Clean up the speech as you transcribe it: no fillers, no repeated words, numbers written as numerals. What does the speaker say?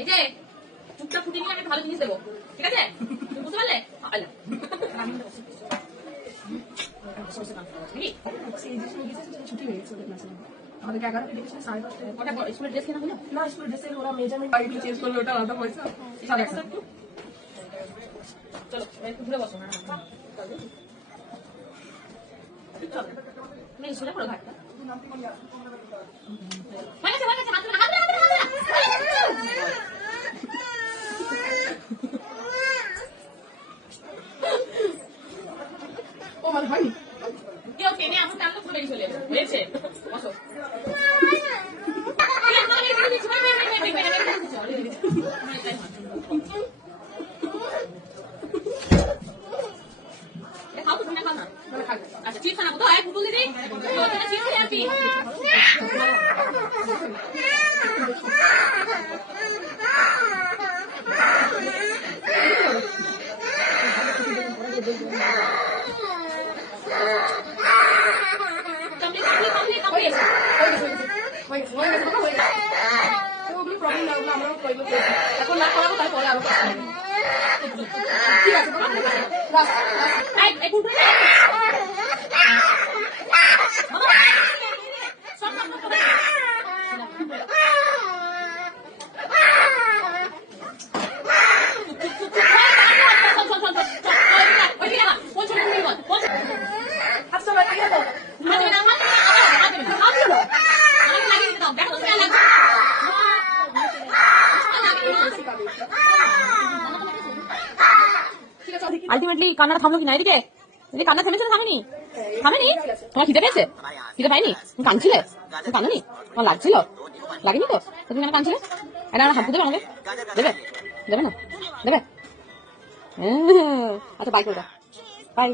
এই যে চুপচাপ ফুটি নিয়ে আমি ভালো জিনিস দেবো, ঠিক আছে? বুঝতে পারলে? ছুটি হয়ে গেছে ওদের ক্লাসে। আমাদেরকে 11টা ডেকেছিল, 10:30টায়। ওটা স্কুলের ড্রেস কেনা হলো না, স্কুল ড্রেসে ওরা মেজারমেন্ট বাইরে চেঞ্জ করলো, ওটা আলাদা পয়সা। চলো একটু ঘুরে বসো। তুমি শুনে পড়ো ঘাটটা ও মানে হয়নি। কেউ টেনে আমার টানলে ঘুরে চলে যাবে, হয়েছে? বসো। আচ্ছা চিপস আনাবো তো, এক পুতুল দিদি চিপস নিয়ে আসবি। এখন না করাবো, তারপরে আরো ঠিক আছে। আলটিমেটলি কান্নাটা থামলো কি না? এদিকে এদিকে কান্না থেমেছে, থামেনি? থামেনি? তোমার খিদে পেয়েছে? খিদে পাইনি? তুমি কাঁদছিলে? তুমি কাঁদনি? তোমার লাগছিল? লাগেনি তো? তুমি কেন কাঁদছিলে? এটা আমার হাত দেবে আমাকে? দেবে? দেবে না? দেবে? আচ্ছা বাই করে দাও, বাই।